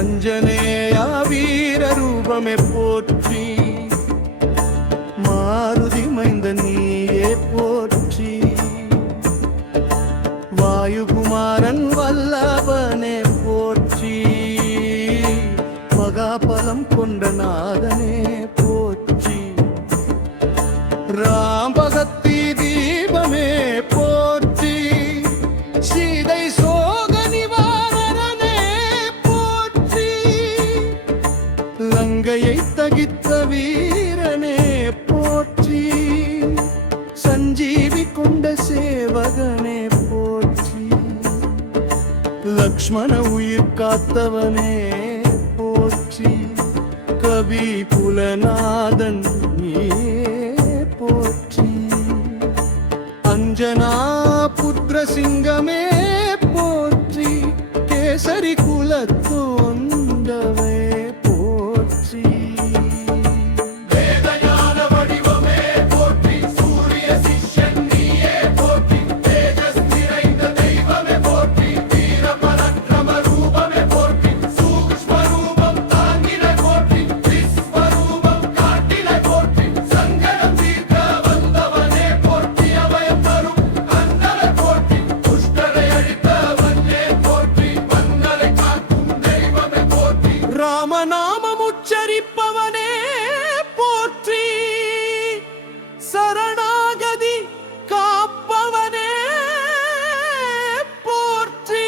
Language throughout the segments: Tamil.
அஞ்சனேயா வீர ரூபமே போற்றி, மாருதி மைந்த நீயே போற்றி, வாயுகுமாரன் வல்லபனே போற்றி, மகாபலம் கொண்ட நாதனே போற்றி, ராம்பகத்தி தீபமே போற்றி, சீதை சோக நிவாரணனே போற்றி, லங்கையை தகித்த வீரனே போற்றி, சஞ்சீவி கொண்ட சேவகனே போற்றி, லக்ஷ்மண உயிர் காத்தவனே போற்றி, கவி புலநாதன் போற்றி, அஞ்சனா புத்திர சிங்கமே போற்றி, கேசரி குலத்தோண்டவே போற்றி, வேதஞான வடிவமே போற்றி, சூரிய சிஷ்யன் நீயே போற்றி, தேஜஸ் நிறைந்த தெய்வமே போற்றி, வீர பரக்கிரம ரூபமே போற்றி, சூக்ஷ்ம ரூபம் தாங்கின போற்றி, விஸ்வரூபம் காட்டின போற்றி, சங்கடம் தீர்க்க வந்தவனே போற்றி, அபயம் தரும் அண்ணலை போற்றி, துஷ்டரை அழித்தவனே போற்றி, வந்தரை காக்கும் தெய்வமே போற்றி, ராமநாமம் உச்சரிப்பவனே போற்றி, சரணாகதி காப்பவனே போற்றி,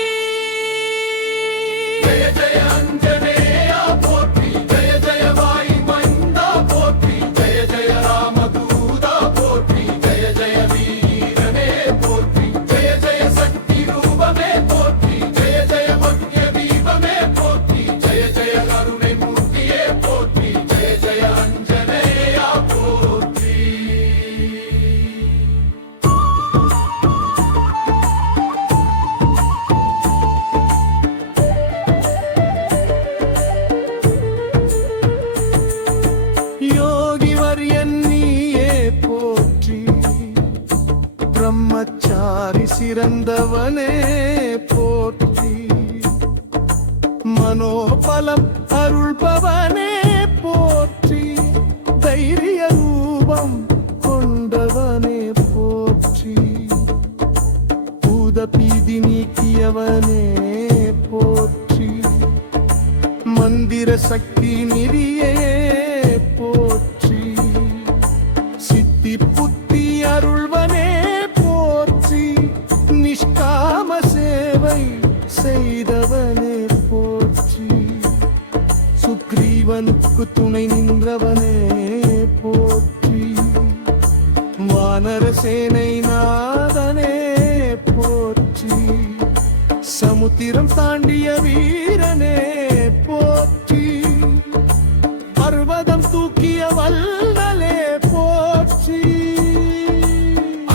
ஜெய ஜெய அஞ்சனேயா போற்றி, ஜெய ஜெய வாயு மைந்தா போற்றி, ஜெய ஜெய ராமதூதா போற்றி, ஜெய ஜெய வீரனே போற்றி, ஜெய ஜெய சக்தி ரூபமே போற்றி, ஜெய ஜெய பக்ய தீபமே போற்றி, ஜெய ஜெய கருணை மூர்த்தியே போற்றி, ஜெய ஜெய அஞ்சனேயா போற்றி. யோகி வரியன் நீயே போற்றி, பிரம்மச்சாரி சிறந்தவனே போற்றி, மனோபலம் அருள்பவனே போற்றி, தைரிய ரூபம் கொண்டவனே போற்றி, பூத பீதி நீக்கியவனே போற்றி, மந்திர சக்தி நிதியே போற்றி, சித்தி புத்தி அருள்வனே போற்றி, நிஷ்காம சேவை செய்தவனே போற்றி, சுக்ரீவனுக்கு துணை நின்றவனே போற்றி, வானர சேனை நாதனே போற்றி, சமுத்திரம் தாண்டிய வீரனே போற்றி, பர்வதம் தூக்கிய வல்லலே போற்றி,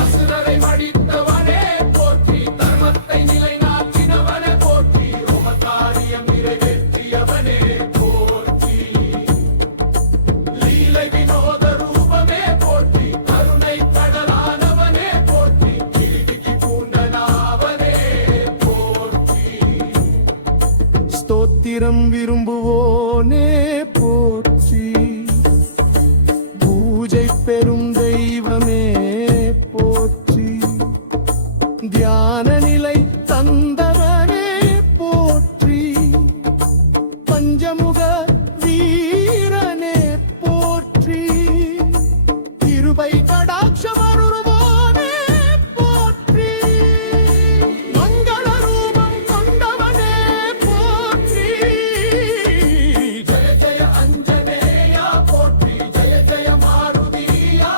அசுரரை மடித்தவனே போற்றி, தர்மத்தை நிலைநாட்டினவனே போற்றி, ரோமகாரியம் நிறைவேற்றியவனே போற்றி, லீலை வினோத ரூபமே போற்றி, கருணை கடலானவனே போற்றி, கிளிவிக்கி பூண்டனாவனே போற்றி, ஸ்தோத்திரம் விரும்புவோனே போற்றி, பூஜை பெறும் தெய்வமே போற்றி, தியான நிலை தந்தவனே போற்றி, பஞ்சமுக வீரனே போற்றி, கிருபை கடாட்சம் அருள்வோனே போற்றி, மங்கள ரூபம் கொண்டவனே போற்றி, ஜெய ஜெய அஞ்சனேயா போற்றி, ஜெய ஜெய மாருதியா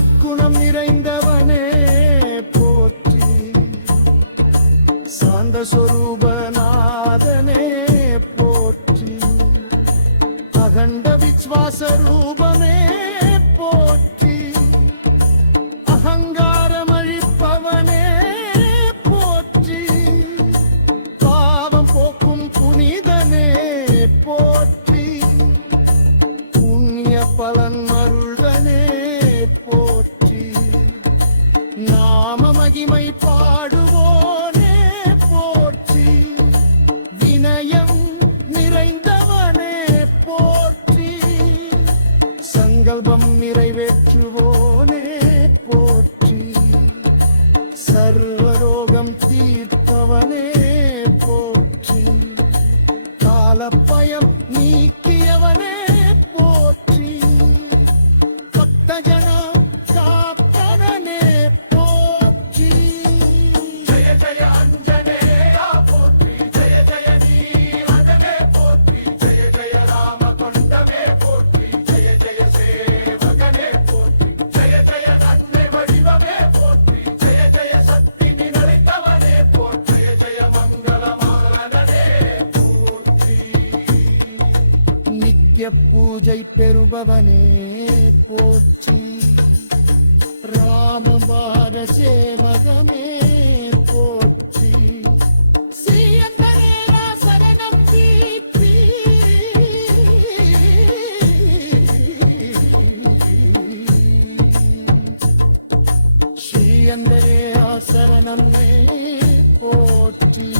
சற்குணம் நிறைந்தவனே போற்றி, சாந்த சொரூபநாதனே போற்றி, அகண்ட விஸ்வாச ரூபமே போற்றி, அகங்காரம் அழிப்பவனே போற்றி, பாவம் போக்கும் புனிதனே போற்றி, புண்ணிய பலன் அருள்வனே போற்றி, நாம மகிமை பாடுவோனே போற்றி, வினயம் நிறைந்தவனே போற்றி, சங்கல்பம் நிறைவேற்றுவோனே போற்றி, சர்வரோகம் தீர்ப்பவனே போற்றி, காலப்பயம் நீக்கியவனே போற்றி, பக்தஜன காப்பவனே போற்றி. ஜெய ஜெய அஞ்சனேயா போற்றி, ஜெய ஜெய நீரதனே போற்றி, ஜெய ஜெய ராம கொண்டமே போற்றி, ஜெய ஜெய சேவகனே போற்றி, ஜெய ஜெய நன்மை வடிவமே போற்றி, ஜெய ஜெய சக்தி நிறைந்தவனே போற்றி, ஜெய ஜெய மங்களமானனே போற்றி. நித்ய பூஜை பெறுபவனே போற்றி, ராமபார சேவகமே போற்றி, ஸ்ரீயந்தனேனா சரணம் தீர்த்தி, ஸ்ரீயந்தனேனா சரணம் போற்றி.